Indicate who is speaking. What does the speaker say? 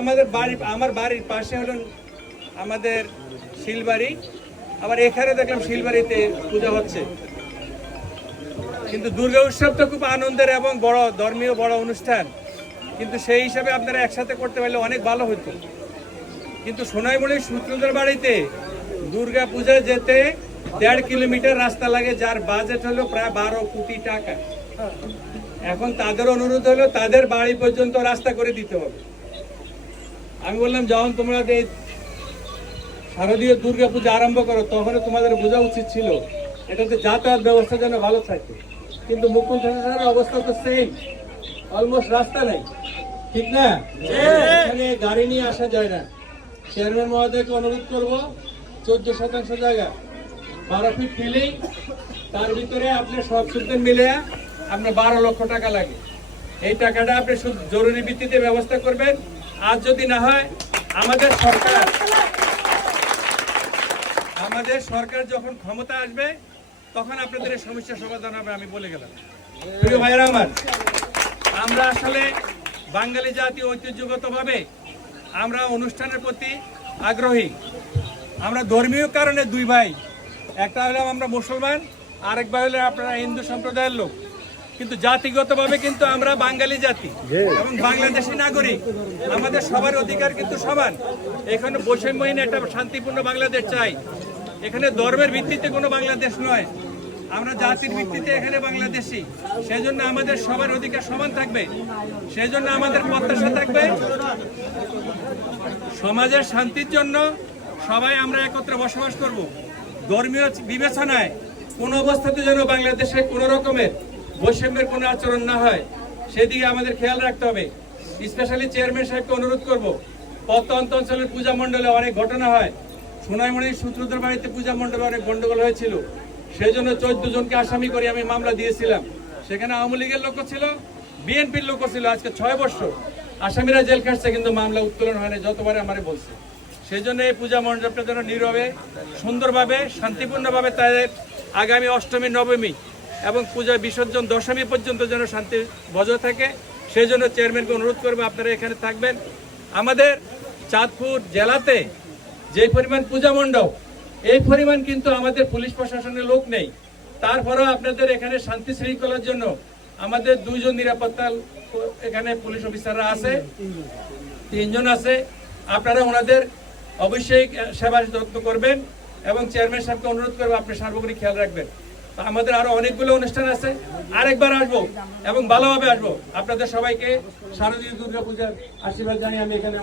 Speaker 1: আমাদের বাড়ি, আমার বাড়ির পাশে হলো আমাদের শিলবাড়ি। আবার এখানে দেখলাম শিলবাড়িতে পূজা হচ্ছে। কিন্তু দুর্গা উৎসব তো খুব আনন্দের এবং বড়, ধর্মীয় বড় অনুষ্ঠান। কিন্তু সেই হিসাবে আপনারা একসাথে করতে পারলে অনেক ভালো হতো কিন্তু সোনাইমুড়ির সূত্রদের বাড়িতে দুর্গা পূজায় যেতে দেড় কিলোমিটার রাস্তা লাগে, যার বাজেট হলো প্রায় বারো কোটি টাকা। এখন তাদের অনুরোধ হলো তাদের বাড়ি পর্যন্ত রাস্তা করে দিতে হবে। আমি বললাম, যখন তোমরা এই শারদীয় দুর্গা পূজা আরম্ভ করো তখন তোমাদের বোঝা উচিত ছিল এটাতে যাতায়াত ব্যবস্থা যেন ভালো থাকে। কিন্তু মুখ্যমন্ত্রী সাহেবের অবস্থা তো সেম অলমোস্ট রাস্তা নেই। ঠিক না? এখানে গাড়ি নিয়ে আসা যায় না। চেয়ারম্যান মহোদয়কে অনুরোধ করব, চোদ্দ শতাংশ জায়গা, বারো ফিট ফিলিং তার ভিতরে আপনার সব সুবিধা মিলে আপনার বারো লক্ষ টাকা লাগে। এই টাকাটা আপনি জরুরি ভিত্তিতে ব্যবস্থা করবেন আর যদি না হয়, আমাদের সরকার আমাদের সরকার যখন ক্ষমতা আসবে, তখন আপনাদের এই সমস্যার সমাধান হবে আমি বলে গেলাম। প্রিয় ভাইয়েরা আমার, আমরা আসলে বাঙালি জাতি ঐতিহ্যগতভাবে আমরা অনুষ্ঠানের প্রতি আগ্রহী। আমরা ধর্মীয় কারণে দুই ভাই, একটা হলাম আমরা মুসলমান, আরেক ভাই হলে আপনারা হিন্দু সম্প্রদায়ের লোক। কিন্তু জাতিগতভাবে কিন্তু আমরা বাঙালি জাতি এবং বাংলাদেশি নাগরিক আমাদের সবার অধিকার কিন্তু সমান। এখানে বৈষম্যহীন একটা শান্তিপূর্ণ বাংলাদেশ চাই। এখানে ধর্মের ভিত্তিতে কোনো বাংলাদেশ নয়। আমরা জাতির ভিত্তিতে এখানে বাংলাদেশি। সেই জন্য আমাদের সবার অধিকার সমান থাকবে। সেই জন্য আমাদের প্রত্যাশা থাকবে সমাজের শান্তির জন্য সবাই আমরা একত্রে বসবাস করব। ধর্মীয় বিবেচনায় কোনো অবস্থাতে যেন বাংলাদেশে কোনো রকমের বৈষম্যের কোনো আচরণ না হয়, সেদিকে আমাদের খেয়াল রাখতে হবে। স্পেশালি চেয়ারম্যান সাহেবকে অনুরোধ করব, প্রত্যন্ত অঞ্চলের পূজা মণ্ডলে অনেক ঘটনা হয়। সোনাইমণির সূত্রদের বাড়িতে পূজা মণ্ডপে অনেক গন্ডগোল হয়েছিল। সেই জন্য চোদ্দ জনকে আসামি করে আমি মামলা দিয়েছিলাম। সেখানে আওয়ামী লীগের লোক ছিল, বিএনপির লোক ছিল আজকে ছয় বছর। আসামিরা জেল খাটছে, কিন্তু মামলা উত্তোলন হয়নি যতবারে আমারে বলছে। সেই জন্য এই পূজা মণ্ডপটা যেন নীরবে, সুন্দরভাবে, শান্তিপূর্ণভাবে তাদের আগামী অষ্টমী, নবমী এবং পূজা বিসর্জন দশমী পর্যন্ত যেন শান্তি বজায় থাকে সেই জন্য চেয়ারম্যানকে অনুরোধ করব আপনারা এখানে থাকবেন। আমাদের চাঁদপুর জেলাতে যে পরিমাণ পূজা মণ্ডপ, এই পরিমাণ কিন্তু আমাদের পুলিশ প্রশাসনের লোক নেই। তারপরেও আপনাদের এখানে শান্তি শৃঙ্খলার জন্য আমাদের দুইজন নিরাপত্তা এখানে পুলিশ অফিসাররা আছে, তিনজন আছে। আপনারা ওনাদের অবশ্যই সেবা যত্ন করবেন এবং চেয়ারম্যান সাহেবকে অনুরোধ করব আপনি সার্বক্ষণিক খেয়াল রাখবেন। আমাদের আরও অনেকগুলো অনুষ্ঠান আছে। আরেকবার আসব এবং ভালোভাবে আসব। আপনাদের সবাইকে শারদীয় দুর্গা পূজার আশীর্বাদ জানিয়ে আমি এখানে